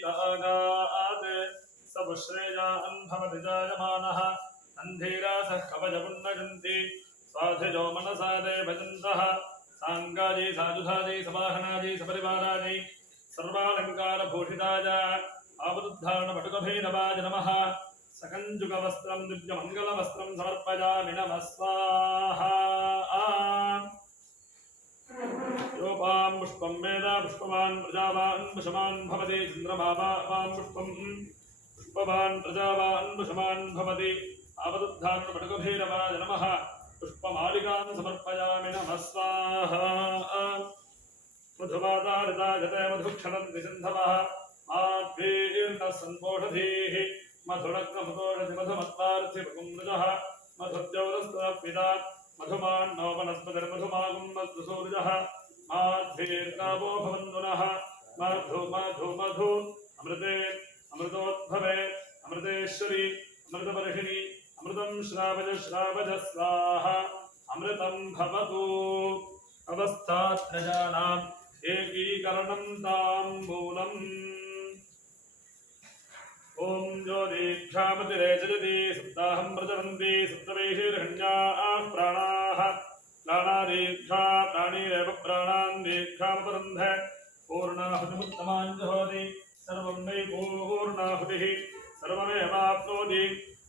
वीतागात् सपुश्रेयान् भवति जायमानः अन्धीरासः कवचमुन्नयन्ति स्वाधिजो मनसा ते भजन्तः साङ्गाजी साधुधाजी समाहनाजी सपरिवाराजी सर्वालङ्कारभूषिताय आवरुद्धारणपटुकभैरवाय नमः सकञ्जुकवस्त्रं दिव्यमङ्गलवस्त्रं समर्पयामि नमः स्वाहा योपां पुष्पं वेद पुष्पवान् प्रजावान् पुष्पवान् भवति चन्द्रमावां पुष्पं पुष्पवान् प्रजावान् पुष्पवान् भवति आवरुद्धारणपटुकभैरवाय नमः पुष्पमालिकां समर्पयामि नमः स्वाहा मधुवादारितायते मधुक्षरन्ति सिन्धवः माध्वीर्नः सन्पोषधीः मधुरग्नमुदोषधि मधुमत्तार्थिपुंसः मधुद्यौरस्तपिता मधुमान्नो वनस्पतिर्मधुमागुं मधुसूर्यः माध्वीर्नावो भवन्तुनः मधु मधु मधु अमृते अमृतोद्भवे अमृतेश्वरी अमृतवर्षिणी अमृतं श्रावज श्रावज स्वाहा अमृतं भवतु अवस्थात्रयाणाम् एकीकरणं ताम्बूलम् ओम ज्योतिक्षामतिरेचयति सप्ताहं प्रचरन्ति सप्तवैशीर्हण्याः प्राणाः प्राणादीक्षा प्राणीरेव प्राणान् दीक्षामपरन्ध पूर्णाहुतिमुत्तमान् जुहोति सर्वं वै पूर्णाहुतिः सर्वमेवाप्नोति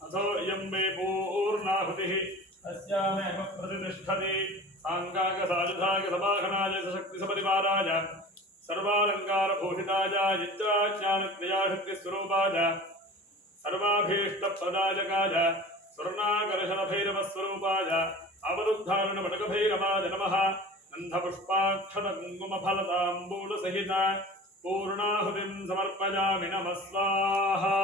अथो इयं वै पूर्णाहुतिः अस्यामेव प्रतिष्ठति साङ्गागसायुधाय समाहनाय सशक्तिसपरिवाराय सर्वालङ्कारभूषिताय जिज्ञाज्ञानक्रियाशक्तिस्वरूपाय सर्वाभीष्टप्रदायकाय स्वर्णाकर्षणभैरवस्वरूपाय अवरुद्धारणपटकभैरवाय नमः गन्धपुष्पाक्षतकुङ्कुमफलताम्बूलसहित पूर्णाहुतिं समर्पयामि नमः स्वाहा